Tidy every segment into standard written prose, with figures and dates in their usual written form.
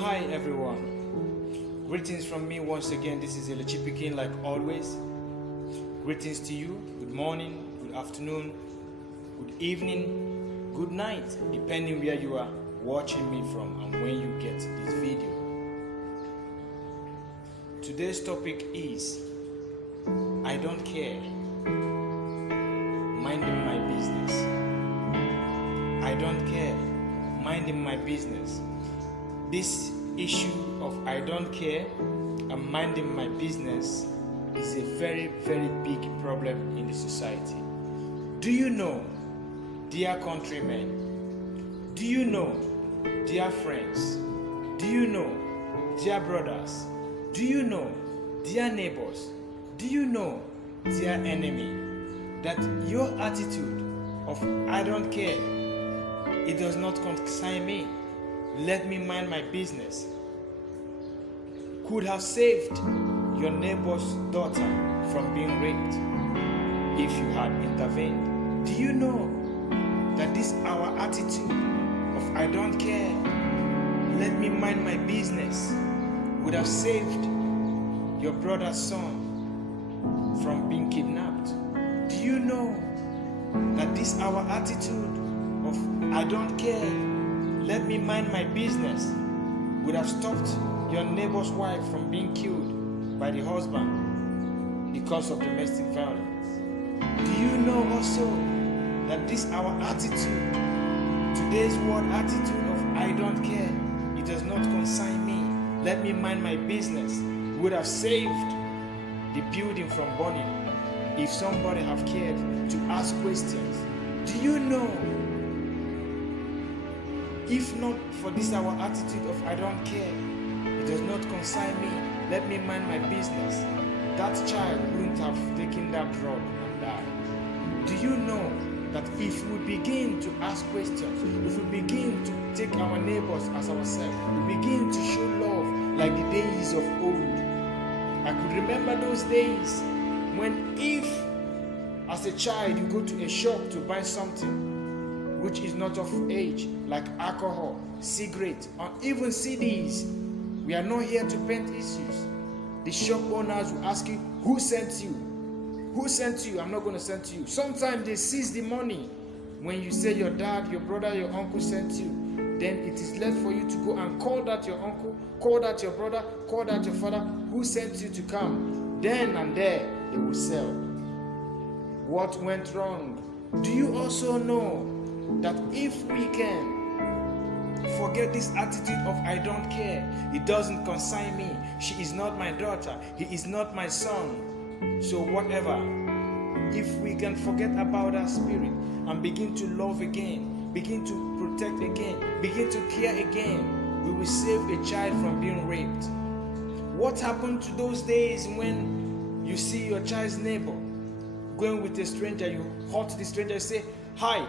Hi everyone. Greetings from me once again. This is Elechipikin like always. Greetings to you. Good morning, good afternoon, good evening, good night, depending where you are watching me from and when you get this video. Today's topic is I don't care. Minding my business. I don't care. Minding my business. This issue of I don't care and minding my business is a very, very big problem in the society. Do you know, dear countrymen? Do you know, dear friends? Do you know, dear brothers? Do you know, dear neighbors? Do you know, dear enemy, that your attitude of I don't care, it does not concern me, let me mind my business, could have saved your neighbor's daughter from being raped if you had intervened? Do you know that this our attitude of I don't care, let me mind my business, would have saved your brother's son from being kidnapped? Do you know that this our attitude of I don't care, let me mind my business, would have stopped your neighbor's wife from being killed by the husband because of domestic violence? Do you know also that this our attitude, today's world attitude of I don't care, it does not concern me, let me mind my business, would have saved the building from burning if somebody have cared to ask questions? Do you know, if not for this our attitude of I don't care, it does not concern me, let me mind my business, that child wouldn't have taken that drug and died? Do you know that if we begin to ask questions, if we begin to take our neighbors as ourselves, we begin to show love like the days of old? I could remember those days when if as a child you go to a shop to buy something which is not of age, like alcohol, cigarettes, or even CDs, we are not here to paint issues. The shop owners will ask you, who sent you? Who sent you? I'm not going to send to you. Sometimes they seize the money. When you say your dad, your brother, your uncle sent you, then it is left for you to go and call that your uncle, call that your brother, call that your father, who sent you to come. Then and there, they will sell. What went wrong? Do you also know that if we can forget this attitude of I don't care, it doesn't concern me, she is not my daughter, he is not my son, so whatever, if we can forget about our spirit and begin to love again, begin to protect again, begin to care again, we will save a child from being raped. What happened to those days when you see your child's neighbor going with a stranger, you hurt the stranger, you say, hi,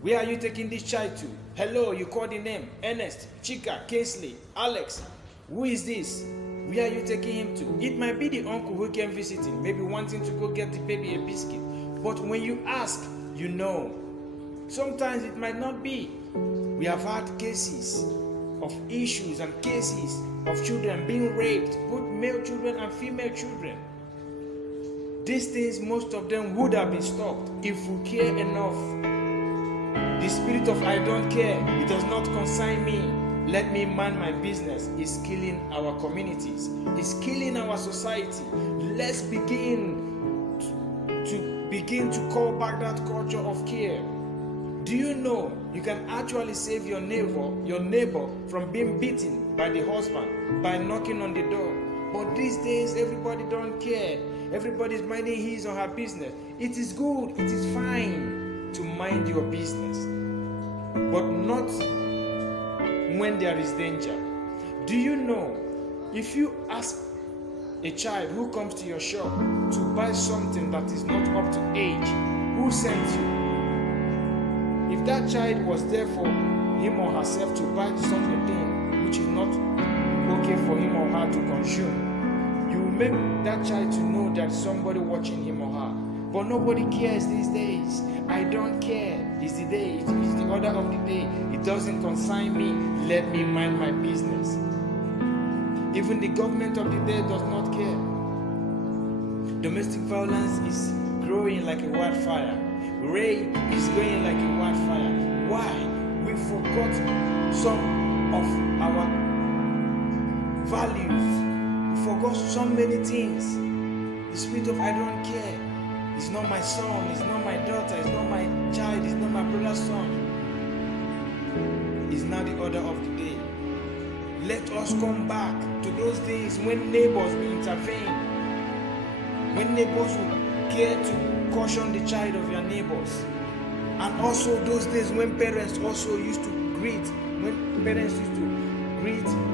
where are you taking this child to? Hello, you call the name, Ernest, Chika, Kingsley, Alex. Who is this? Where are you taking him to? It might be the uncle who came visiting, maybe wanting to go get the baby a biscuit. But when you ask, you know. Sometimes it might not be. We have had cases of issues and cases of children being raped, both male children and female children. These things, most of them would have been stopped if we care enough. The spirit of I don't care, it does not concern me, let me mind my business, is killing our communities, is killing our society. Let's begin to call back that culture of care. Do you know you can actually save your neighbor from being beaten by the husband by knocking on the door? But these days everybody don't care. Everybody's minding his or her business. It is good, it is fine to mind your business, but not when there is danger. Do you know, if you ask a child who comes to your shop to buy something that is not up to age, who sent you? If that child was there for him or herself to buy something which is not okay for him or her to consume, you will make that child to know that somebody watching him or her. But nobody cares these days. I don't care. It's the day. It's the order of the day. It doesn't concern me. Let me mind my business. Even the government of the day does not care. Domestic violence is growing like a wildfire. Rape is going like a wildfire. Why? We forgot some of our values. We forgot so many things. The spirit of I don't care. It's not my son, it's not my daughter, it's not my child, it's not my brother's son. It's now the order of the day. Let us come back to those days when neighbors will intervene. When neighbors will care to caution the child of your neighbors. And also those days when parents also used to greet,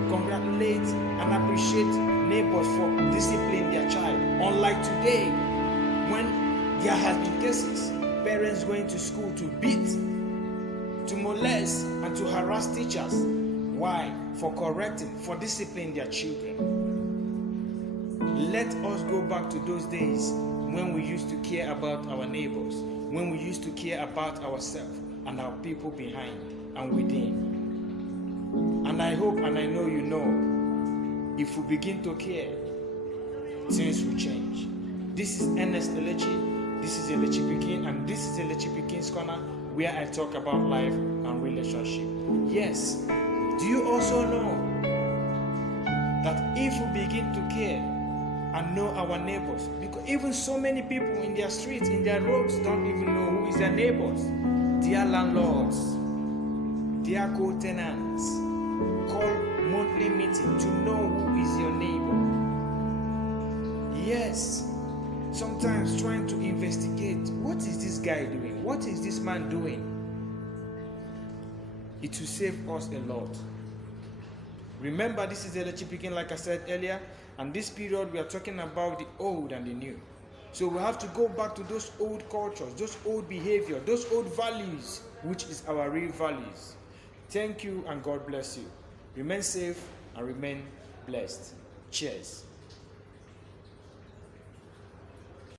congratulate, and appreciate neighbors for disciplining their child. Unlike today, when there has been cases, parents going to school to beat, to molest, and to harass teachers. Why? For correcting, for disciplining their children. Let us go back to those days when we used to care about our neighbors, when we used to care about ourselves and our people behind and within. And I hope and I know you know, if we begin to care, things will change. This is Ernest Elechi. This is Elechi Pikin, and this is Elechi Pikin's Corner, where I talk about life and relationship. Yes, do you also know that if we begin to care and know our neighbors, because even so many people in their streets, in their roads, don't even know who is their neighbors, their landlords, their co-tenants, call monthly meeting to know who is your neighbor. Yes. Sometimes trying to investigate, what is this guy doing? What is this man doing? It will save us a lot. Remember, this is Elechi Pikin, like I said earlier, and this period we are talking about the old and the new. So we have to go back to those old cultures, those old behavior, those old values, which is our real values. Thank you and God bless you. Remain safe and remain blessed. Cheers.